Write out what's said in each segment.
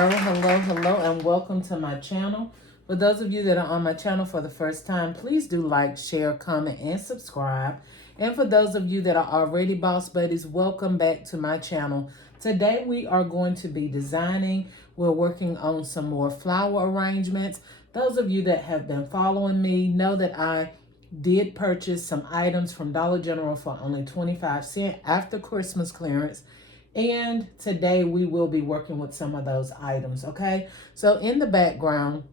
Hello, and welcome to my channel. For those of you that are on my channel for the first time, please do like, share, comment, and subscribe. And for those of you that are already boss buddies, welcome back to my channel. Today we are going to be designing. We're working on some more flower arrangements. Those of you that have been following me know that I did purchase some items from Dollar General for only 25 cents after Christmas clearance. And today we will be working with some of those items, okay? So in the background,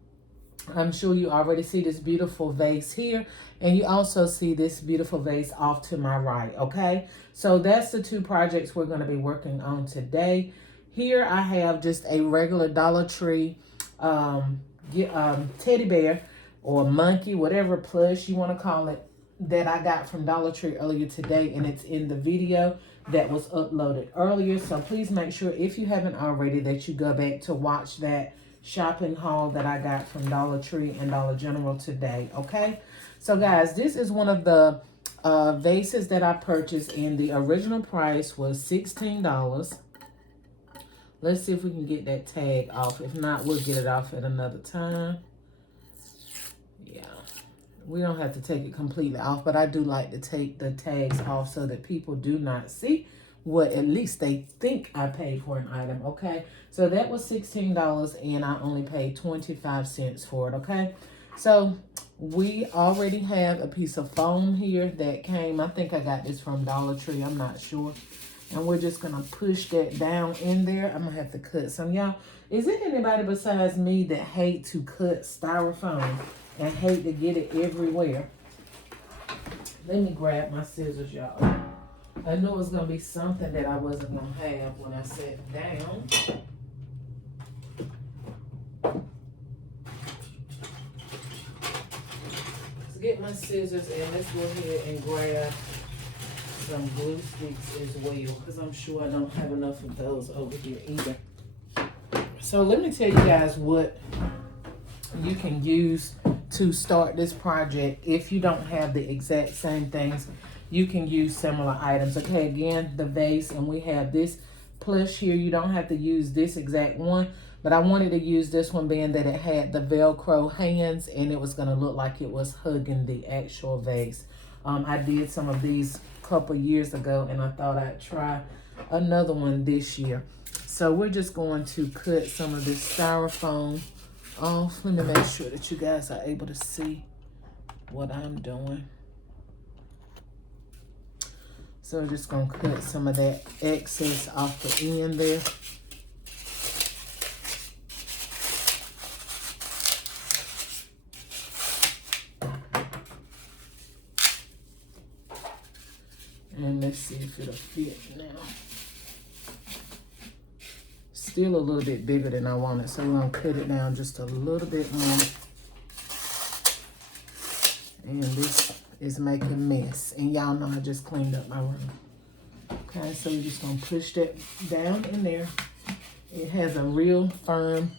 I'm sure you already see this beautiful vase here, and you also see this beautiful vase off to my right, okay? So that's the two projects we're going to be working on today. Here I have just a regular Dollar Tree teddy bear or monkey, whatever plush you want to call it, that I got from Dollar Tree earlier today, and it's in the video that was uploaded earlier. So please make sure, if you haven't already, that you go back to watch that shopping haul that I got from Dollar Tree and Dollar General today, okay? So guys, this is one of the vases that I purchased, and the original price was $16. Let's see if we can get that tag off. If not, we'll get it off at another time. Yeah, we don't have to take it completely off, but I do like to take the tags off so that people do not see what at least they think I paid for an item, okay? So that was $16, and I only paid 25 cents for it, okay? So we already have a piece of foam here that came. I think I got this from Dollar Tree. I'm not sure. And we're just going to push that down in there. I'm going to have to cut some. Y'all, is there anybody besides me that hate to cut styrofoam and hate to get it everywhere? Let me grab my scissors, y'all. I knew it was going to be something that I wasn't going to have when I sat down. Let's get my scissors, and let's go ahead and grab some glue sticks as well, because I'm sure I don't have enough of those over here either. So let me tell you guys what you can use to start this project. If you don't have the exact same things, you can use similar items. Okay, again, the vase, and we have this plush here. You don't have to use this exact one, but I wanted to use this one being that it had the Velcro hands, and it was going to look like it was hugging the actual vase. I did some of these a couple years ago, and I thought I'd try another one this year. So we're just going to cut some of this styrofoam off. Let me make sure that you guys are able to see what I'm doing. So we're just going to cut some of that excess off the end there. And let's see if it'll fit now. Still a little bit bigger than I wanted, so we're going to cut it down just a little bit more. And this is making a mess. And y'all know I just cleaned up my room. Okay, so we're just going to push that down in there. It has a real firm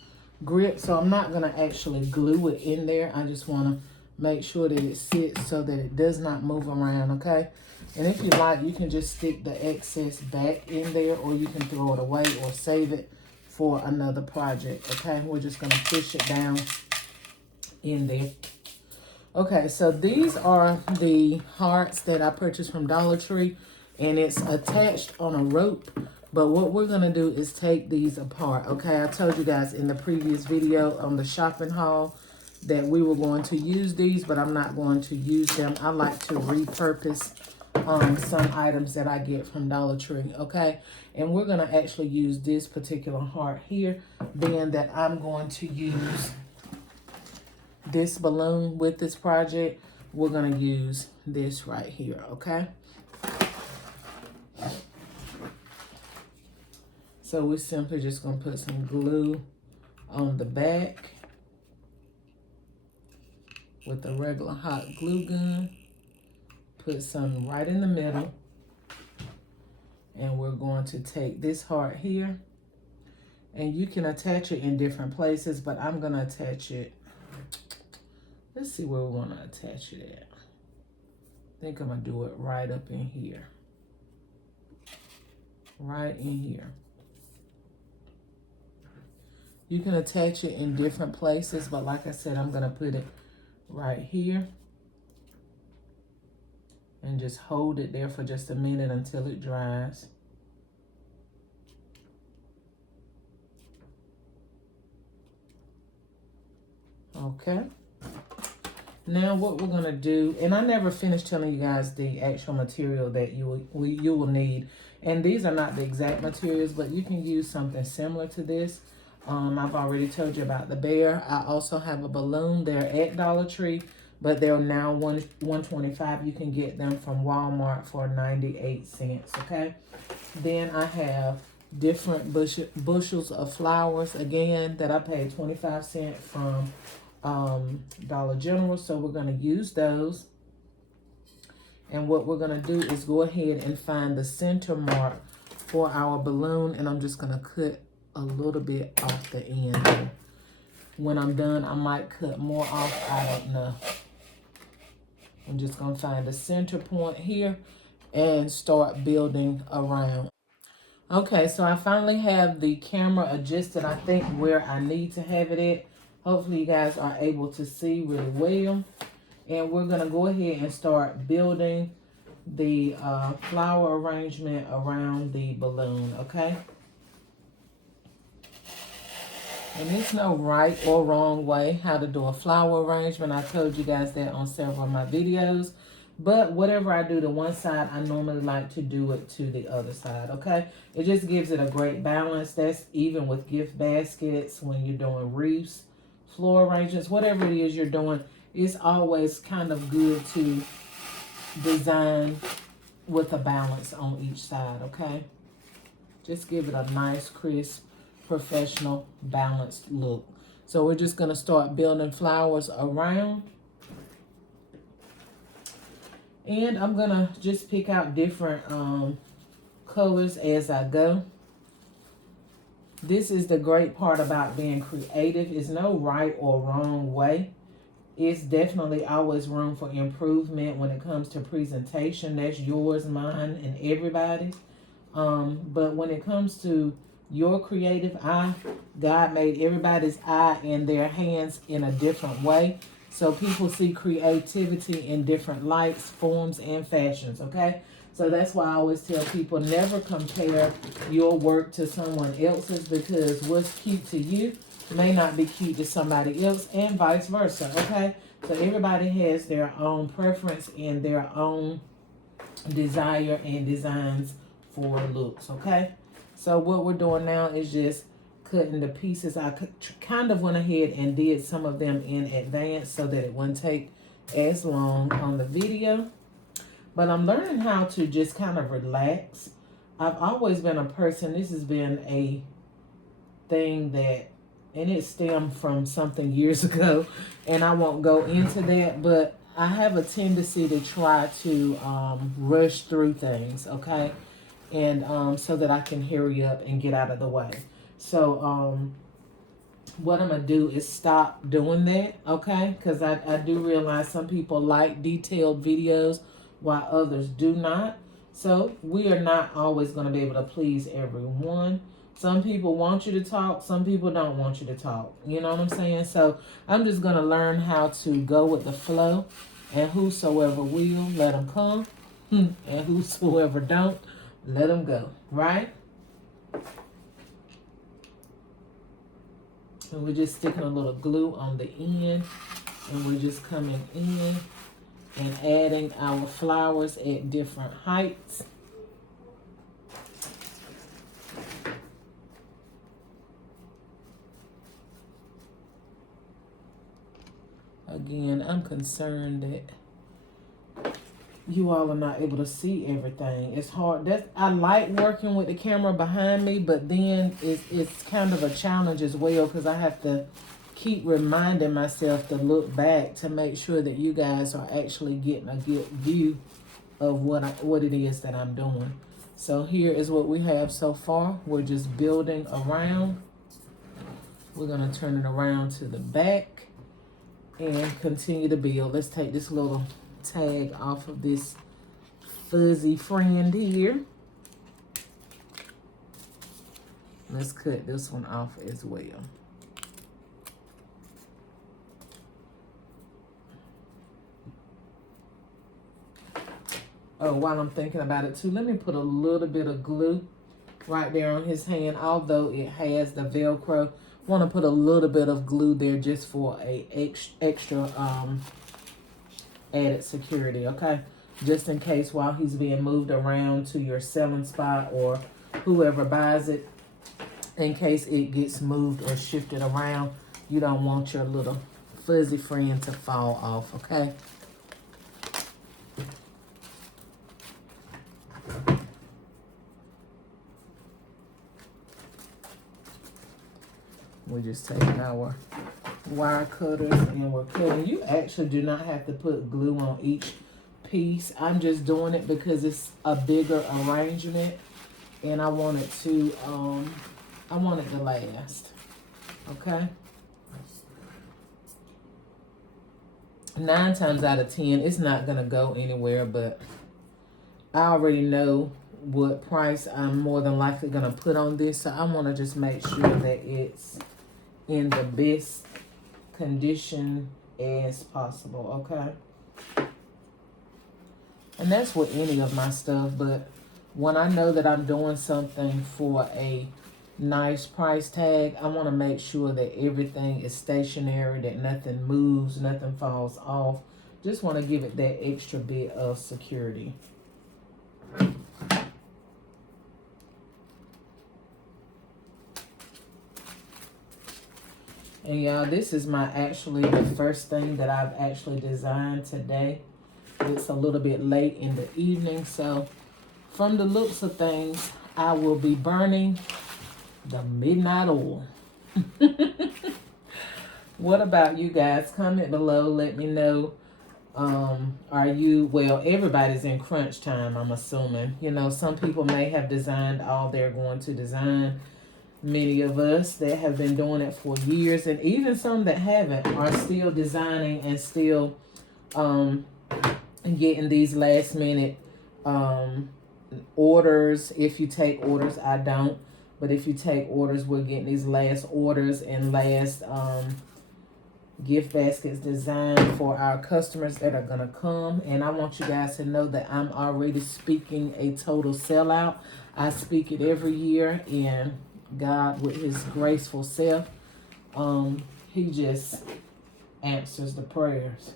grip, so I'm not going to actually glue it in there. I just want to make sure that it sits so that it does not move around, okay? And if you like, you can just stick the excess back in there, or you can throw it away or save it for another project, okay? We're just going to push it down in there. Okay, so these are the hearts that I purchased from Dollar Tree, and it's attached on a rope. But what we're going to do is take these apart, okay? I told you guys in the previous video on the shopping haul that we were going to use these, but I'm not going to use them. I like to repurpose some items that I get from Dollar Tree, okay? And we're going to actually use this particular heart here, being that I'm going to use this balloon with this project. We're going to use this right here, okay? So we're simply just going to put some glue on the back with a regular hot glue gun. Put some right in the middle. And we're going to take this heart here. And you can attach it in different places, but I'm going to attach it. Let's see where we want to attach it at. I think I'm going to do it right up in here. Right in here. You can attach it in different places, but like I said, I'm going to put it right here. And just hold it there for just a minute until it dries. Okay. Now what we're going to do, and I never finished telling you guys the actual material that you will need. And these are not the exact materials, but you can use something similar to this. I've already told you about the bear. I also have a balloon. They're at Dollar Tree, but they're now $125. You can get them from Walmart for 98 cents, okay? Then I have different bushels of flowers, again, that I paid 25 cents from Dollar General. So we're going to use those. And what we're going to do is go ahead and find the center mark for our balloon. And I'm just going to cut a little bit off the end. When I'm done, I might cut more off. I don't know. I'm just going to find the center point here and start building around. Okay, so I finally have the camera adjusted, I think, where I need to have it at. Hopefully you guys are able to see really well. And we're going to go ahead and start building the flower arrangement around the balloon, okay? And there's no right or wrong way how to do a flower arrangement. I told you guys that on several of my videos. But whatever I do to one side, I normally like to do it to the other side, okay? It just gives it a great balance. That's even with gift baskets, when you're doing wreaths, floor arrangements, whatever it is you're doing. It's always kind of good to design with a balance on each side, okay? Just give it a nice, crisp, professional, balanced look. So we're just going to start building flowers around. And I'm going to just pick out different colors as I go. This is the great part about being creative. There's no right or wrong way. It's definitely always room for improvement when it comes to presentation. That's yours, mine, and everybody's. But when it comes to your creative eye, God made everybody's eye and their hands in a different way. So people see creativity in different lights, forms, and fashions, okay? So that's why I always tell people, never compare your work to someone else's, because what's cute to you may not be cute to somebody else, and vice versa, okay? So everybody has their own preference and their own desire and designs for looks, okay? So what we're doing now is just cutting the pieces. I kind of went ahead and did some of them in advance so that it wouldn't take as long on the video. But I'm learning how to just kind of relax. I've always been a person, this has been a thing that, and it stemmed from something years ago, and I won't go into that, but I have a tendency to try to rush through things, okay? And so that I can hurry up and get out of the way. So what I'm going to do is stop doing that, okay? Because I do realize some people like detailed videos while others do not. So we are not always going to be able to please everyone. Some people want you to talk. Some people don't want you to talk. You know what I'm saying? So I'm just going to learn how to go with the flow. And whosoever will, let them come. And whosoever don't, let them go. Right? And we're just sticking a little glue on the end. And we're just coming in and adding our flowers at different heights. Again, I'm concerned that you all are not able to see everything. It's hard. I like working with the camera behind me, but then it's kind of a challenge as well, because I have to keep reminding myself to look back to make sure that you guys are actually getting a good view of what it is that I'm doing. So here is what we have so far. We're just building around. We're going to turn it around to the back and continue to build. Let's take this little tag off of this fuzzy friend here. Let's cut this one off as well. Oh, while I'm thinking about it too, let me put a little bit of glue right there on his hand. Although it has the Velcro, want to put a little bit of glue there just for a extra added security, okay? Just in case while he's being moved around to your selling spot or whoever buys it, in case it gets moved or shifted around, you don't want your little fuzzy friend to fall off, okay? We're just taking our wire cutters and we're cutting. You actually do not have to put glue on each piece. I'm just doing it because it's a bigger arrangement and I want it to last. Okay. 9 times out of 10, it's not gonna go anywhere, but I already know what price I'm more than likely gonna put on this, so I want to just make sure that it's in the best condition as possible, okay? And that's with any of my stuff, but when I know that I'm doing something for a nice price tag, I want to make sure that everything is stationary, that nothing moves, nothing falls off. Just want to give it that extra bit of security. And y'all, this is the first thing that I've actually designed today. It's a little bit late in the evening, so from the looks of things, I will be burning the midnight oil. What about you guys? Comment below, let me know. Everybody's in crunch time, I'm assuming. You know, some people may have designed all they're going to design. Many of us that have been doing it for years, and even some that haven't, are still designing and still getting these last minute orders. If you take orders, I don't, but if you take orders, we're getting these last orders and last gift baskets designed for our customers that are gonna come. And I want you guys to know that I'm already speaking a total sellout. I speak it every year, and God, with his graceful self, he just answers the prayers.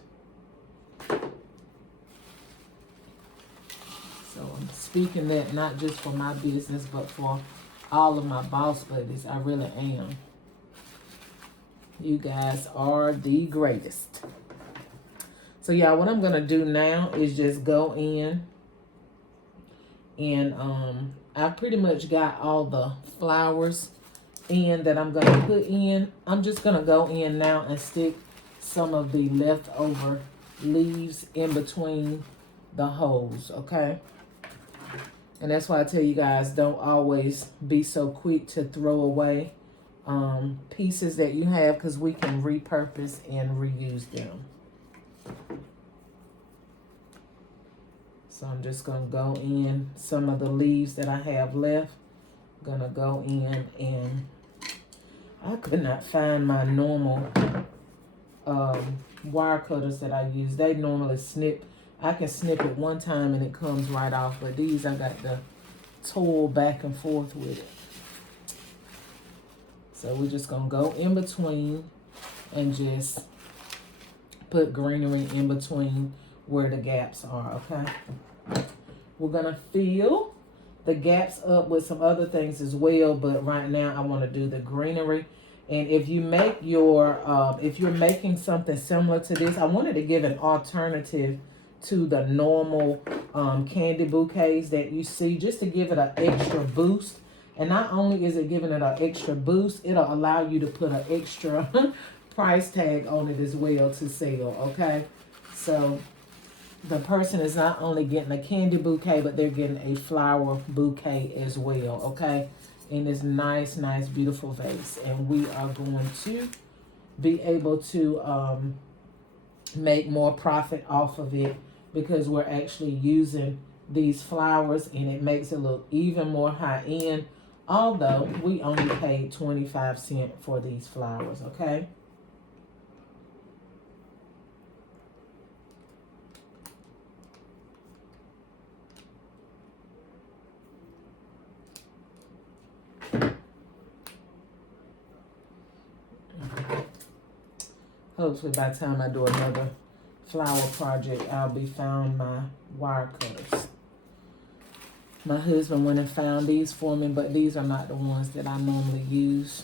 So I'm speaking that not just for my business, but for all of my boss buddies. I really am. You guys are the greatest. So yeah, what I'm going to do now is just go in and I pretty much got all the flowers in that I'm going to put in. I'm just going to go in now and stick some of the leftover leaves in between the holes, okay? And that's why I tell you guys, don't always be so quick to throw away pieces that you have, because we can repurpose and reuse them. So I'm just going to go in some of the leaves that I have left. I'm going to go in, and I could not find my normal wire cutters that I use. They normally snip. I can snip it one time and it comes right off. But these, I got to toil back and forth with it. So we're just going to go in between and just put greenery in between where the gaps are, okay? We're going to fill the gaps up with some other things as well, but right now I want to do the greenery. And if you make your, if you're making something similar to this, I wanted to give an alternative to the normal candy bouquets that you see, just to give it an extra boost. And not only is it giving it an extra boost, it'll allow you to put an extra price tag on it as well to sell, okay? So the person is not only getting a candy bouquet, but they're getting a flower bouquet as well, okay? In this nice, nice, beautiful vase. And we are going to be able to make more profit off of it, because we're actually using these flowers, and it makes it look even more high-end, although we only paid 25 cents for these flowers, okay? Hopefully by the time I do another flower project, I'll be found my wire cutters. My husband went and found these for me, but these are not the ones that I normally use.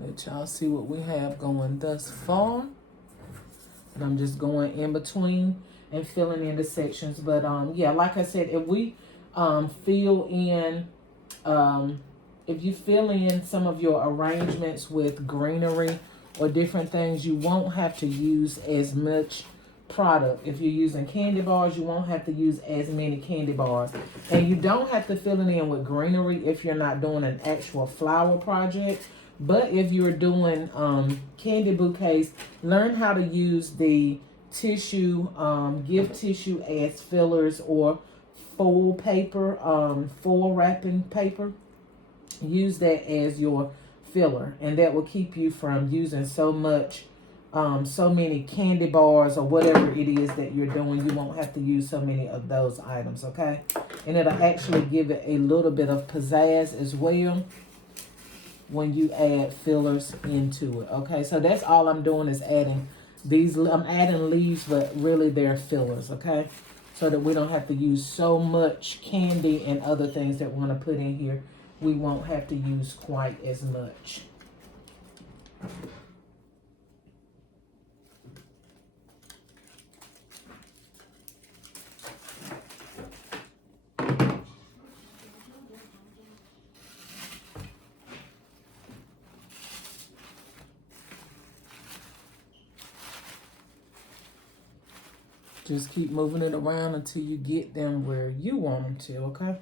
Let y'all see what we have going thus far. And I'm just going in between and filling in the sections. But yeah, like I said, if we fill in, if you fill in some of your arrangements with greenery or different things, you won't have to use as much product. If you're using candy bars, you won't have to use as many candy bars. And you don't have to fill it in with greenery if you're not doing an actual flower project. But if you're doing candy bouquets, learn how to use the tissue, gift tissue as fillers or foil paper, foil wrapping paper. Use that as your filler, and that will keep you from using so many candy bars or whatever it is that you're doing. You won't have to use so many of those items, okay? And it'll actually give it a little bit of pizzazz as well when you add fillers into it, okay? So that's all I'm doing is adding these. I'm adding leaves, but really they're fillers, okay? So that we don't have to use so much candy and other things that we're going to put in here. We won't have to use quite as much. Just keep moving it around until you get them where you want them to, okay?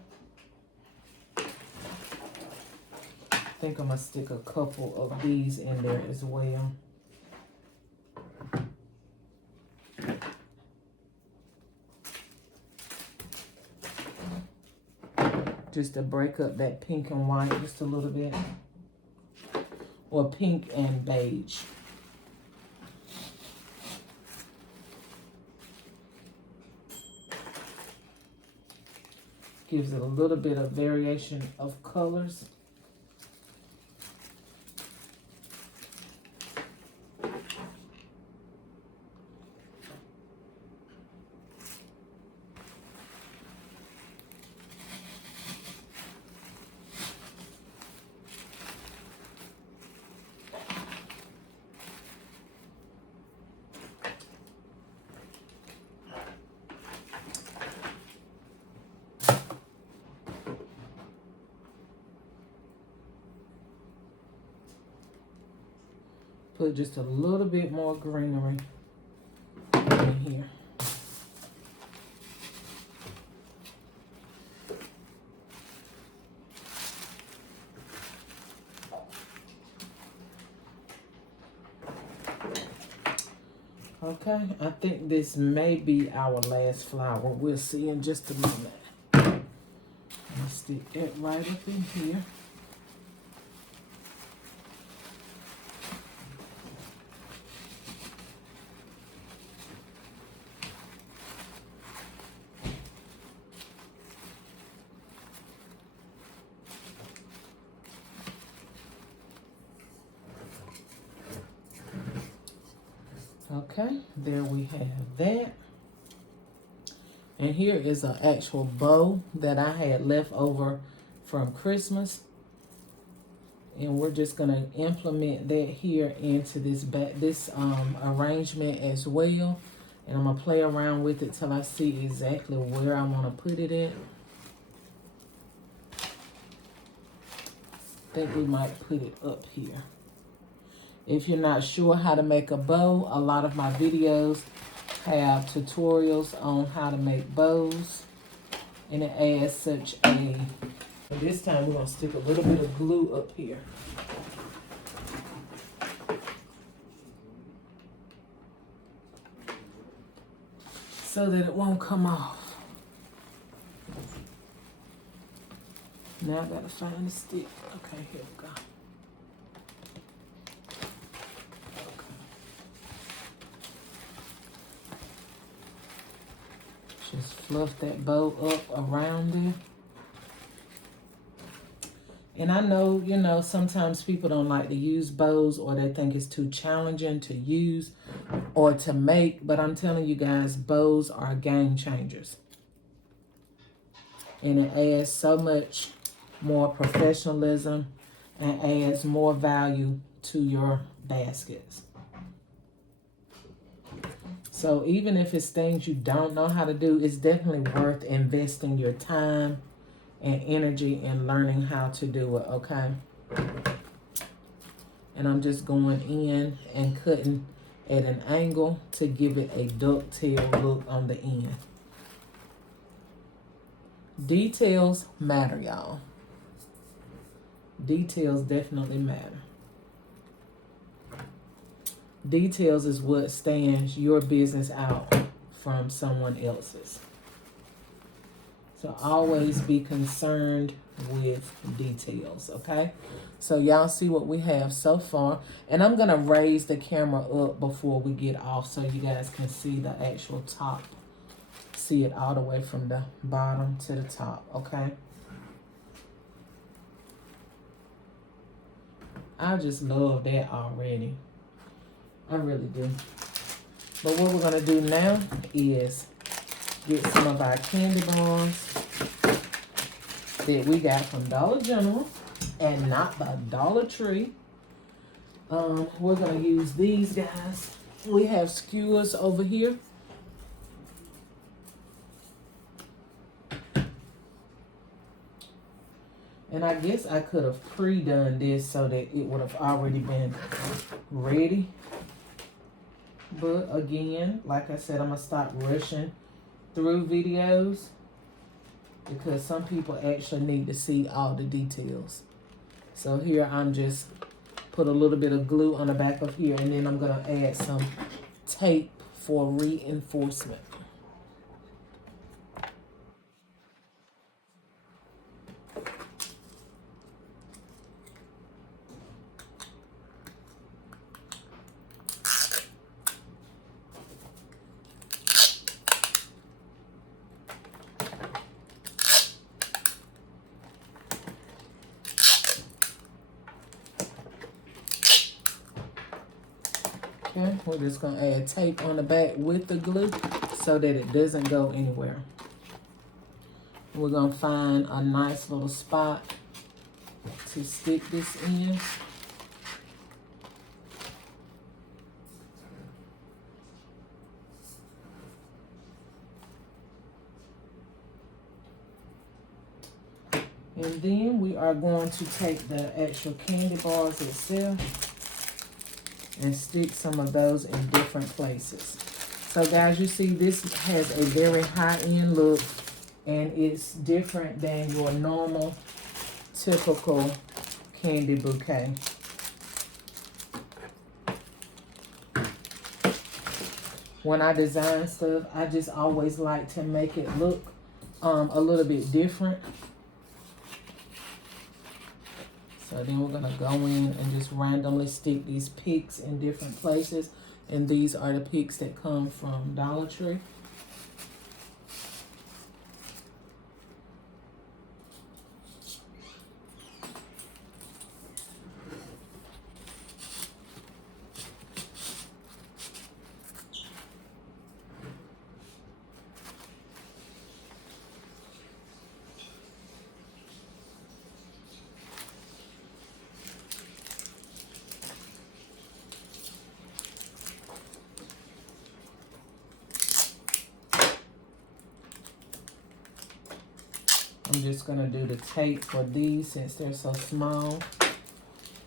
I think I'm going to stick a couple of these in there as well. Just to break up that pink and white just a little bit. Or pink and beige. Gives it a little bit of variation of colors. Put just a little bit more greenery in here. Okay, I think this may be our last flower. We'll see in just a moment. I'll stick it right up in here. Okay, there we have that. And here is an actual bow that I had left over from Christmas. And we're just going to implement that here into this arrangement as well. And I'm going to play around with it till I see exactly where I want to put it at. I think we might put it up here. If you're not sure how to make a bow, a lot of my videos have tutorials on how to make bows. And it adds such a... This time we're going to stick a little bit of glue up here. So that it won't come off. Now I got to find the stick. Okay, here we go. Just fluff that bow up around it. And I know, you know, sometimes people don't like to use bows, or they think it's too challenging to use or to make. But I'm telling you guys, bows are game changers. And it adds so much more professionalism and adds more value to your baskets. So even if it's things you don't know how to do, it's definitely worth investing your time and energy in learning how to do it, okay? And I'm just going in and cutting at an angle to give it a ducktail look on the end. Details matter, y'all. Details definitely matter. Details is what stands your business out from someone else's. So always be concerned with details, okay? So y'all see what we have so far. And I'm going to raise the camera up before we get off so you guys can see the actual top. See it all the way from the bottom to the top, okay? I just love that already. I really do. But what we're going to do now is get some of our candy bars that we got from Dollar General and not the Dollar Tree. We're going to use these guys. We have skewers over here. And I guess I could have pre-done this so that it would have already been ready. But again, like I said, I'm going to stop rushing through videos because some people actually need to see all the details. So here I'm just put a little bit of glue on the back of here, and then I'm going to add some tape for reinforcement. Okay, we're just going to add tape on the back with the glue so that it doesn't go anywhere. We're going to find a nice little spot to stick this in. And then we are going to take the actual candy bars itself and stick some of those in different places. So guys, you see this has a very high-end look, and it's different than your normal, typical candy bouquet. When I design stuff, I just always like to make it look a little bit different. So then we're going to go in and just randomly stick these picks in different places. And these are the picks that come from Dollar Tree. I'm just going to do the tape for these since they're so small.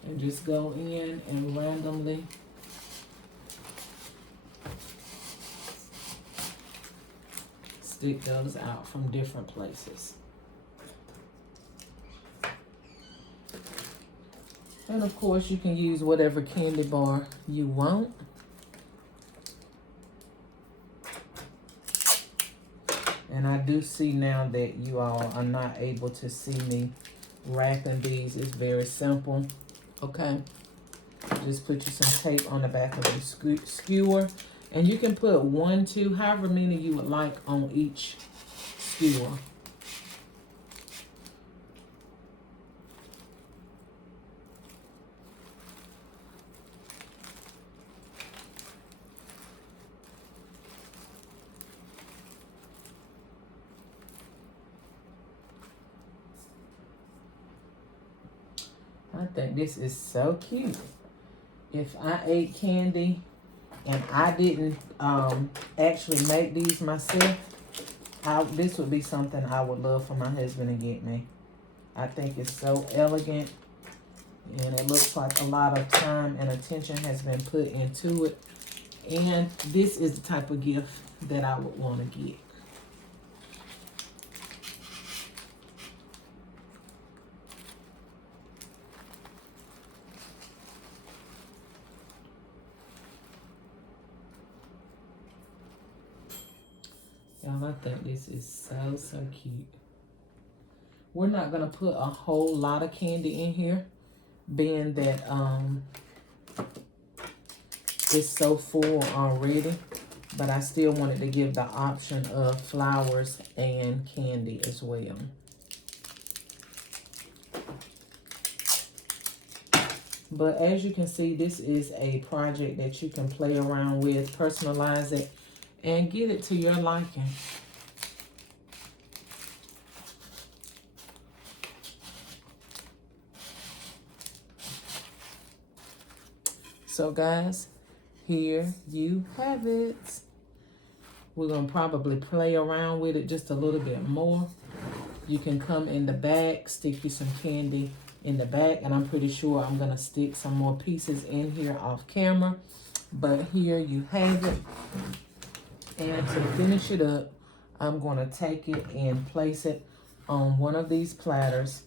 And just go in and randomly stick those out from different places. And of course you can use whatever candy bar you want. And I do see now that you all are not able to see me wrapping these. It's very simple, okay? Just put you some tape on the back of the skewer. And you can put 1, 2, however many you would like on each skewer. think this is so cute. If I ate candy and I didn't actually make these myself, this would be something I would love for my husband to get me. I think it's so elegant, and it looks like a lot of time and attention has been put into it. And this is the type of gift that I would want to get. Y'all, I think this is so cute. We're not going to put a whole lot of candy in here, being that it's so full already. But I still wanted to give the option of flowers and candy as well. But as you can see, this is a project that you can play around with, personalize it, and get it to your liking. So guys, here you have it. We're going to probably play around with it just a little bit more. You can come in the back, stick you some candy in the back, and I'm pretty sure I'm going to stick some more pieces in here off camera. But here you have it. And to finish it up, I'm going to take it and place it on one of these platters.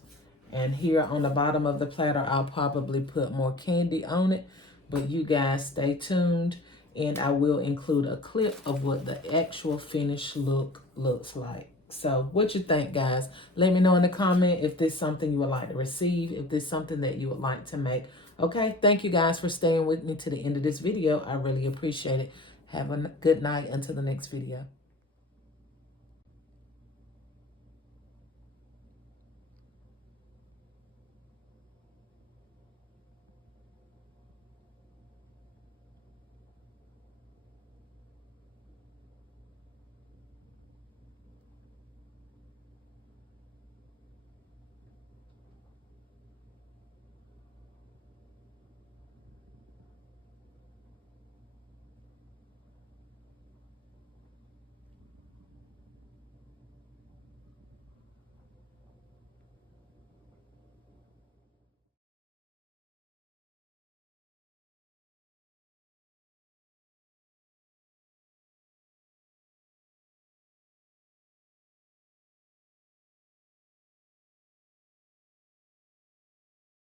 And here on the bottom of the platter, I'll probably put more candy on it. But you guys stay tuned, and I will include a clip of what the actual finished look looks like. So what you think, guys? Let me know in the comment if this is something you would like to receive, if this is something that you would like to make. Okay, thank you guys for staying with me to the end of this video. I really appreciate it. Have a good night until the next video.